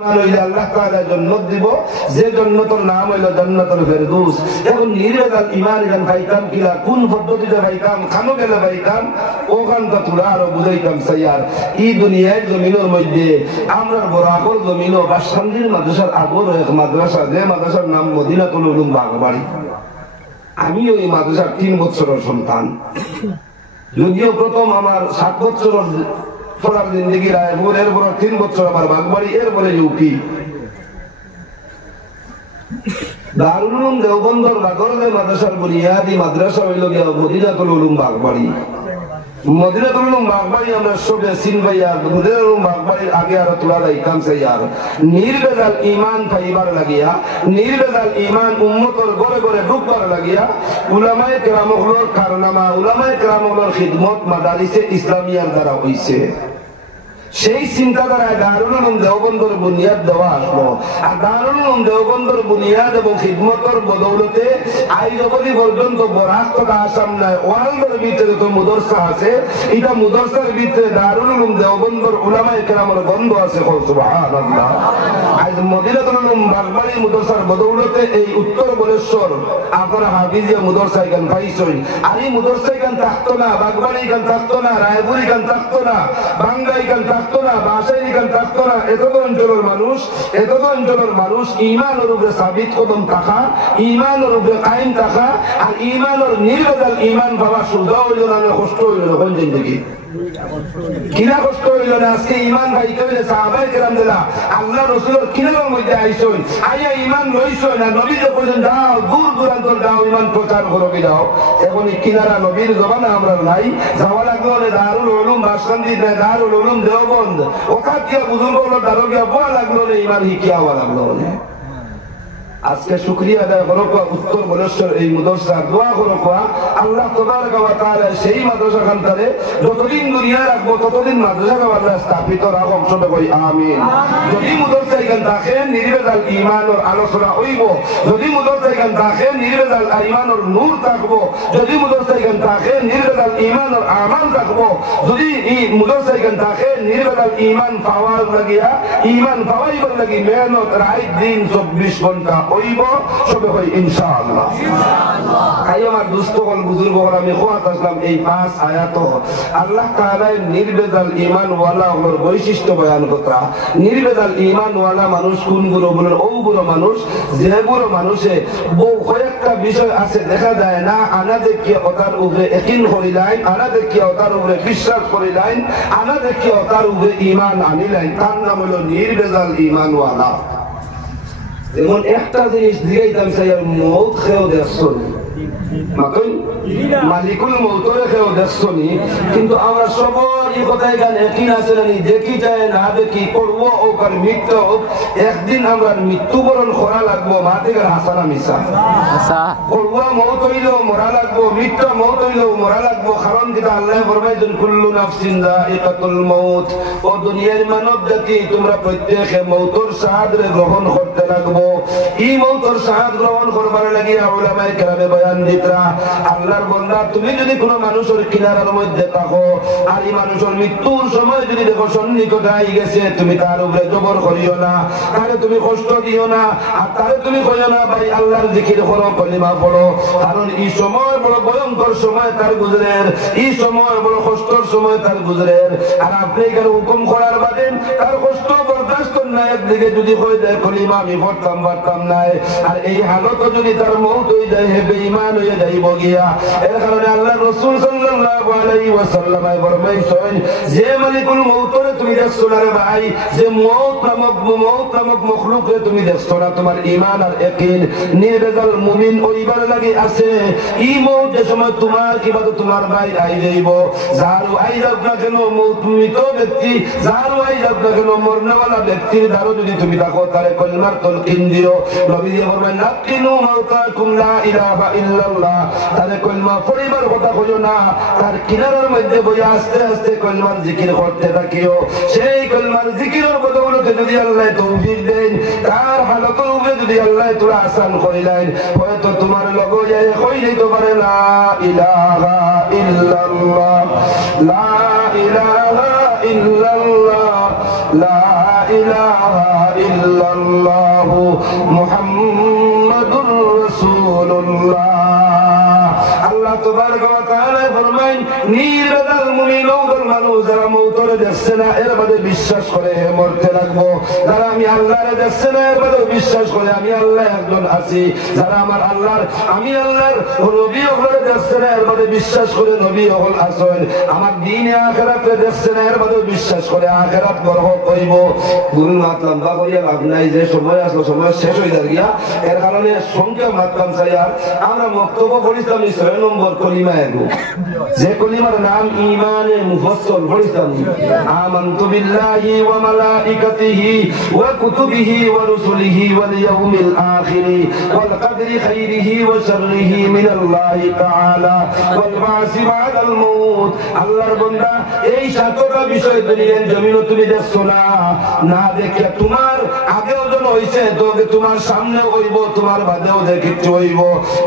আল্লাহ তাআলা জান্নাত দিব, যে জান্নাতের নাম হইল জান্নাতুল ফেরদৌস। এখন নির্ভেজাল ঈমান গান পাইতাম কিলা, কোন পদ্ধতিতে পাইতাম, খানো গেলে পাইতাম, ওখানটা তোরা আরো বুঝাইতাম সাইয়ার। এই দুনিয়ার জমিনের মধ্যে আমরা বড় আকল জমিন ও বাসখান্দির মাদ্রাসার আগর এক মাদ্রাসা, যে মাদ্রাসার নাম মদিনাতুল উলুম বাগবাড়ি। আমি ওই মাদ্রাসার 3 বছরের সন্তান। যদিও প্রথম আমার 7 বছরের পড়ার জিন্দগি রায়পুর, এরপর 3 বছর আমার বাগবাড়ি, এরপরে ইউপি। দারুল উলুম দেওবন্দর লাগর যে মাদ্রাসার বুনিয়াদি মাদ্রাসা হইল গিয়া মদিনাতুল উলুম বাগবাড়ি। মদিনাতুল উলুম বাগবাড়ি আমরা সবে চিনবাইয়া, মদিনাতুল উলুম বাগবাড়ির আগে আরো তোলা যাইতাম সাইয়ার। নির্ভেজাল ঈমান পাইবার লাগিয়া, নির্ভেজাল ঈমান উম্মতর ঘরে ঘরে ঢুকবার লাগিয়া উলামায়ে কেরামগুলোর কারনামা, উলামায়ে কেরামগুলোর খিদমত মাদারিসে ইসলামিয়ার দ্বারা হইছে। সেই চিন্তাধারায় দারুল উলুম দেওবন্দর বুনিয়াদ দেওয়া আসলো। আর দারুল উলুম দেওবন্দর বুনিয়াদ এবং খিদমতর বদৌলতে আজ অবধি পর্যন্ত বরাস্তটা আসাম নাই ওয়ার্ল্ডের ভিতরে তো মুদরসা আছে। এটা মুদরসার ভিতরে দারুল উলুম দেওবন্দর উলামায়ে কেরামের গন্ধ আছে। সুবহানাল্লাহ। আজ মদিনাতুল উলুম বাগবাড়ি মুদরসার বদৌলতে এই উত্তর বলেশ্বর আপনারা হাফিজিয়া মুদরসা এখান পাইছই। আর এই মুদরসা এখান থাকতো না, বাগবাড়ি এখান থাকতো না, রায়পুর এখান থাকতো না, বাঙ্গা এখান থাকতো না, বাসাই এখান থাকতো না। এতদ অঞ্চলের মানুষ ঈমানের উপরে সাবিত কদম থাকা, ঈমানের উপরে কায়েম থাকা, আর ঈমানের নির্ভেজাল ঈমান পাওয়া সুবিধা হইল না, কষ্ট হইল না। কোন জিন্দগি কিনা কষ্ট হইল না। আজকে ঈমান ভাইতে হইলে সাহাবায়ে কেরাম দিলা আল্লাহ রাসূলের কিনার মধ্যে আইছই, আইয়া ঈমান লইছই না। নবী যে কইছেন যাও দূর দূরান্তর যাও ঈমান প্রচার করো কি যাও। এখন কিনারা নবীর জবানে আমরা নাই, যাওয়া লাগলো দারুল উলুম বাসকান্দি, দারুল উলুম দেওবন্দ, ওখান থেকে বুজুর্গ হলো দারোগিয়া বোয়া লাগলো না, ঈমান হিকিয়া হওয়া লাগলো না। আজকে শুকরিয়া আদায় করো উত্তর বলেশ্বর এই মুদরসা দোয়া করো আল্লাহ তাবারক ওয়া তাআলা সেই মাদ্রাসা খানটারে যতদিন দুনিয়া রাখবো ততদিন মাদ্রাসা আল্লাহ স্থাপিত রাখো, অংশটা করি আমিন। যদি মুদরসা এখান থাকে নির্ভেজাল ঈমানের আলোচনা হইব, যদি মুদরসা এখান থাকে নির্ভেজাল ঈমানের নূর থাকবো, যদি মুদরসা এখান থাকে নির্ভেজাল ঈমানের আমাল থাকবো, যদি এই মুদরসা এখান থাকে নির্ভেজাল ঈমান পাওয়ার লাগিয়া, ঈমান পাওয়াইবার লাগি মেহনত রাত দিন 24 ঘন্টা হইব, সবে হই ইনশাআল্লাহ। তাই আমার দুস্থ হল বুজুর্গ হল আমি খোয়াত আসলাম এই 5 আয়াত আল্লাহ তাআলা নির্ভেজাল ঈমান ওয়ালা হলোর বৈশিষ্ট্য বয়ান কথা। নির্ভেজাল ঈমান ওয়ালা মানুষ কোনগুলো বলেন, ওগুলো মানুষ যেগুলো মানুষে বহু কয়েকটা বিষয় আছে দেখা যায় না, আনা দেখিয়ে ওটার উপরে ইয়াকিন করিলেন, আনা দেখিয়ে ওটার উপরে বিশ্বাস করিলেন, আনা দেখিয়ে ওটার উপরে ঈমান আনিলেন, তার নাম হলো নির্ভেজাল ঈমান ওয়ালা। যেমন একটা জিনিস দিয়েইতাম সাইয়ার মৌত খেয়েও দেখছন, মালিকুল মৌতরে খেয়েও দেখছনি, কিন্তু আমরা সবার এই কথাই গান একই আছে জানি, দেখি যায় না দেখি করবো হোক আর মৃত্যু হোক, একদিন আমরা মৃত্যুবরণ করা লাগবো। মাতিকার হাসানা মিশা করবো, মৌত হইলেও মরা লাগবো, মৃত্যু মৌত হইলেও মরা লাগবো। কারণ যেটা আল্লাহ ফরমাইছেন কুল্লু নাফসিন যায়িকাতুল মৌত, ও দুনিয়ার মানব জাতি তোমরা প্রত্যেকে মৌতর স্বাদ গ্রহণ করতে লাগবো। এই মৌতর স্বাদ গ্রহণ করবার লাগিয়া উলামায়ে কেরামে বয়ান দিতরা, আল্লাহর বান্দা তুমি যদি কোনো মানুষের কিনারার মধ্যে থাকো আর এই মানুষের মৃত্যুর সময় যদি দেখো সন্নিকট আই গেছে, তুমি তার উপরে জবর করিও না, তারে তুমি কষ্ট দিও না, আর তারে তুমি কইও না ভাই আল্লাহর জিকির করো, কলিমা পড়ো। কারণ এই সময় বড় ভয়ঙ্কর সময় তার গুজরের, এই সময় বড় কষ্টর সময় তার গুজরের। আর আপনি এখানে হুকুম করার বাদে তার কষ্ট বরদাস্ত নাই, একদিকে যদি কই দেয় কলিমা আমি পড়তাম পারতাম নাই, আর এই হালত যদি তার মৌত হয়ে যায় হে বেঈমান হয়ে যাইব গিয়া। এর কারণে আল্লাহ রাসূল সাল্লাল্লাহু আলাইহি ওয়াসাল্লাম ফরমাইছেন, যে মালিকুল মৌতরে তুমি দেখছো না রে ভাই, যে মৌত নামক মখলুকরে তুমি দেখছো না, তোমার ঈমান আর ইয়াকিন নির্ভেজাল মুমিন ওইবার লাগি আছে। এই মৌত যে সময় তোমার কিবা তো তোমার ভাই আই যাইব, যারও আই যাক না কেন মৃত ব্যক্তি, যারও আই যাক না কেন মরনেওয়ালা ব্যক্তির দ্বারা যদি তুমি থাকো তারে কলমার তলকিন দিও। নবী ফরমায় নাকিনু মাউতাকুম লা ইলাহা ইল্লাল্লাহ, তারে কলমা পড়িবার কথা কইও না, তার কিনারার মধ্যে বইয়া আস্তে আস্তে কলমার জিকির করতে থাকিও। সেই কলমার জিকিরের বদৌলতে যদি আল্লাহ তৌফিক দেন, তার হালতের উপরে যদি আল্লাহ তোরা আসান করিলেন, হয়তো তোমার লগে যায় কই দিতে পারে লা ইলাহা ইল্লাল্লাহ, লা ইলাহা ইল্লাল্লাহ, লা ইলাহা ইল্লাল্লাহু মুহাম্মাদুর রাসূলুল্লাহ। আল্লাহ তাবারক ওয়া তাআলা ফরমায় নির্বেজাল মুমিন ওদের মানুষ যারা মওতরে যাচ্ছে না এর মধ্যে বিশ্বাস করে মরতে লাগবো, যারা আমি আল্লাহরে যাচ্ছে না এর মধ্যে বিশ্বাস করে আমি আল্লাহ একজন আছি, যারা আমার আল্লাহর আমি আল্লাহর নবী হলে যাচ্ছে না এর মধ্যে বিশ্বাস করে নবী হল আসেন, আমার দ্বীনে আখিরাতে যাচ্ছে না এর মধ্যে বিশ্বাস করে আখিরাত বড় হইব। গুরু মাত লম্বা করিয়া লাভ নাই, যে সময় আসলো সময় শেষ হয়ে যাইয়া, এর কারণে সংখ্যা মাতলাম চাই। আর আমরা বক্তব্য পড়িতাম 6 নম্বর কলিমা এগো, যে কলিমার নাম ঈমানে মুফাসসাল পড়িতাম, আমানতু বিল্লাহি ওয়া মালাইকাতিহি ওয়া কুতুবিহি ওয়া রুসুলিহি ওয়াল ইয়াউমিল আখির ওয়াল কদরি খাইরিহি ওয়া শাররিহি মিনাল্লাহি তাআলা ওয়াল বাসি বাদাল মাউত। আল্লাহর বান্দা এই সাতটা বিষয় দুনিয়ার জমিনে তুমি দেখছো না, না দেখে তোমার আগেও জন হইছে তো তোমার সামনে হইব, তোমার বাদেও দেখিতে হইব।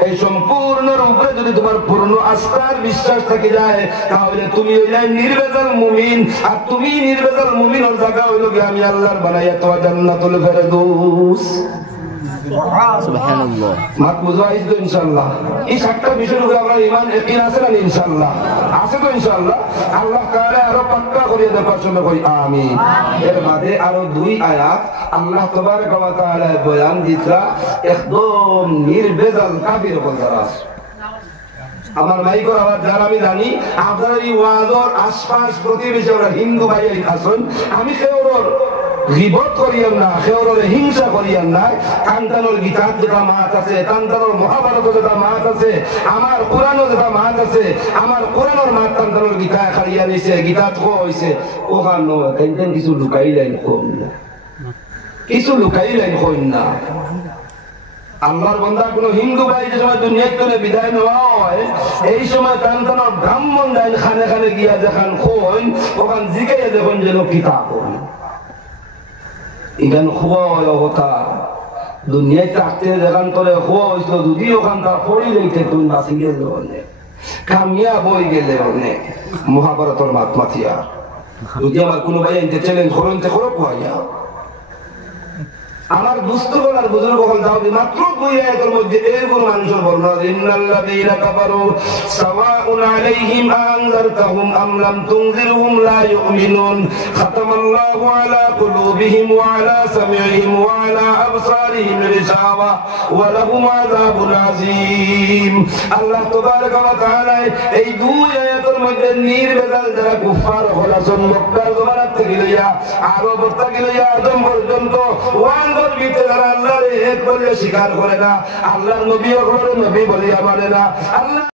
এই সম্পূর্ণ রূপে যদি তোমার পূর্ণ আস্থার বিশ্বাস থেকে যায় তাহলে তুমি হইলে নির্বেজাল মুমিন। আর তুমি নির্বেজাল মুমিনের জায়গা হইল কি আমি আল্লাহর বানাইয়া তো জান্নাতুল ফেরদৌস। সুবহানাল্লাহ। মাত বুঝাইছ তো ইনশাআল্লাহ। এই সাতটা বিষয়ের উপরে আমরা ঈমান ইয়াকিন আছে না ইনশাআল্লাহ? আছে তো ইনশাআল্লাহ। আল্লাহ তাআলা আরো পাক্কা করিয়ে দেওয়ার জন্য কই আমিন। এর বাদে আরো 2 আয়াত আল্লাহ তাবারক ওয়া তাআলা বয়ান দিতা একদম নির্বেজাল কাফির বলতারা। আমার মাইকর আওয়াজ যারা আমি জানি আপনারা এই ওয়াজর আশপাশ প্রতিবেশী ওরা হিন্দু ভাই আসুন, আমি কেউর গীবত করিয়ান না, কেউর হিংসা করিয়ান না। কান্তানোর গীতার যেটা মাত আছে, কান্তানোর মহাভারত যেটা মাত আছে, আমার কোরআনও যেটা মাত আছে, আমার কোরআনের মাত কান্তানোর গীতা খাইয়া নিছে, গীতাত কো হইছে ওখানে কেন কিছু লুকাইলেন কম না, কিছু লুকাইলেন কম না। আল্লাহর বান্দা কোন হিন্দু ভাই যে সময় দুনিয়ার থেকে বিদায় নেওয়া হয় এই সময় কান্তানোর ব্রাহ্মণ যাই খানে খানে গিয়া যেখান কইন ওখান জিগাইয়া দেখুন যেন কিতাব ইগান খুয়া কথা দুনিয়ায় থাকতে যেখান তোরে খুয়া হয়েছিল যদি ওখান তার পড়ি লইতে তুমি বাঁচি গেলে অনেক কামিয়া বই গেলে অনেক মহাভারতের মাতমাথিয়া। যদি আমার কোনো ভাই এনতে চ্যালেঞ্জ করেন তে করো কুয়াইয়া আমার দুস্থগণ আর বুজুর্গ হল দাও মাত্র 2 আয়াতের মধ্যে এরকম মানুষের বর্ণনা ইন্নাল্লাযীনা কাফারু সাওয়াউন আলাইহিম আনযারতাহুম আম লাম তুনযিরহুম লা ইউমিনুন খাতামাল্লাহু আলা কুলুবিহিম ওয়া আলা সামি'ihim ওয়া আলা আবসারিহিম গিশাওয়া ওয়া লাহুম আযাবুন আযীম। আল্লাহ তাবারক ওয়া তাআলা এই 2 আয়াতের মধ্যে নির্বেজাল যারা কুফার হলাসন মক্কার জমানাত থেকে লইয়া আরব থেকে লইয়া আদম পর্যন্ত যারা আল্লাহর এক বলে স্বীকার করে না, আল্লাহর নবী নবী বলিয়া মানে না, আল্লাহ